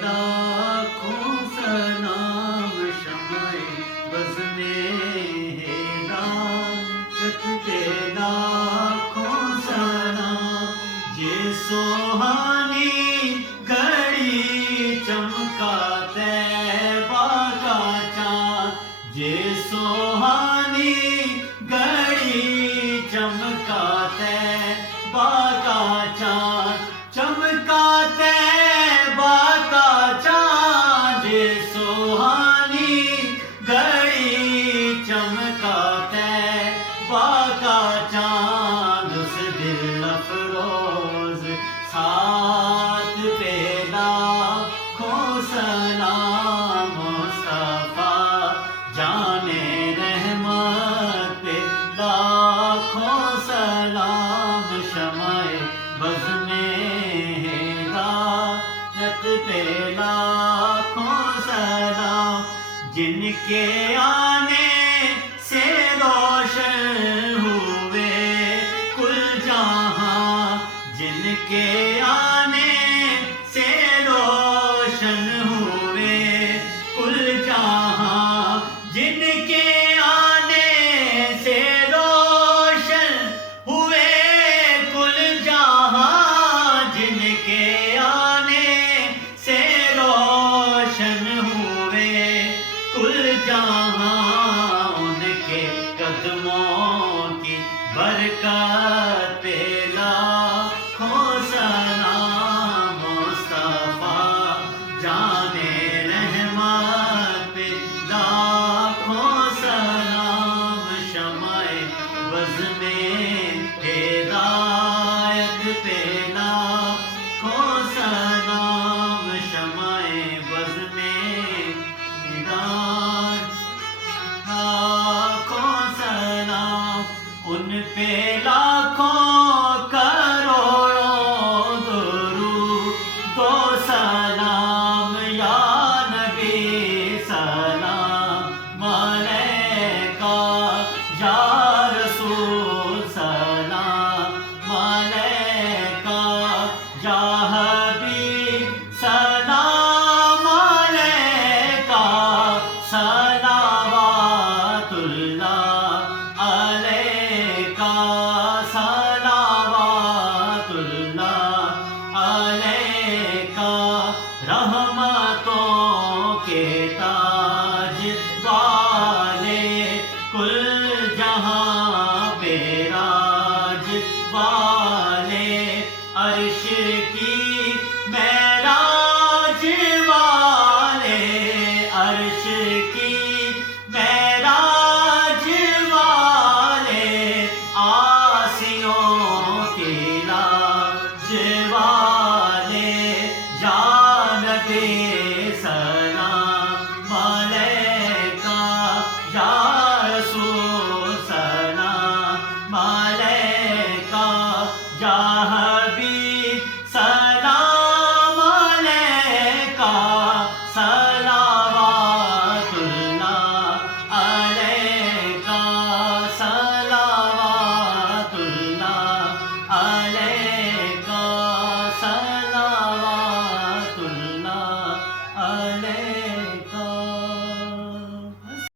لاکھوں سلام شمع بزم ہدایت پہ لاکھوں سلام یہ سوہانی گھڑی چمکا طیبہ کا چاند یہ سوہانی گھڑی چمکا طیبہ کا چاند چمکا طیبہ کا چاند یہ سوہانی گھڑی چمکا طیبہ کا چاند اس دل افروز ساتھ پہ لاکھوں سلام مصطفیٰ جان رحمت پہ لاکھوں سلام شمع بزم ہدایت پہ لاکھوں سلام جن کے آنے سے روشن ہوئے کل جہاں جن کے آنے سے روشن ہوئے کل جہاں جن کے آنے سے روشن ہوئے کل جہاں جن کے آنے سے روشن ہوئے کل جہاں ان کے قدموں کی برکت پہ لاکھوں سلام مصطفیٰ جان رحمت پہ لاکھوں سلام شمع بزم ہدایت پہ لاکھوں سلام شمع بزم ہدایت لاکھوں سلام ان پہ لاکھوں کروڑوں درود و سلام یا نبی سلام علیکہ یا رسول سلام علیکہ یا حبیب سلام علیکہ صلوات اللہ علیکہ صلوات اللہ علیکہ رحمتوں کے تاج والے کل جہاں پہ راج والے عرش کی معراج والے عرش کی معراج والے آسیوں کی لاج والے یا نبی سلام علیکہ یا رسول سلام علیکہ یا حبیب سلام علیکہ صلوات اللہ علیکہ صلوات اللہ علیکہ صلوات اللہ علیکہ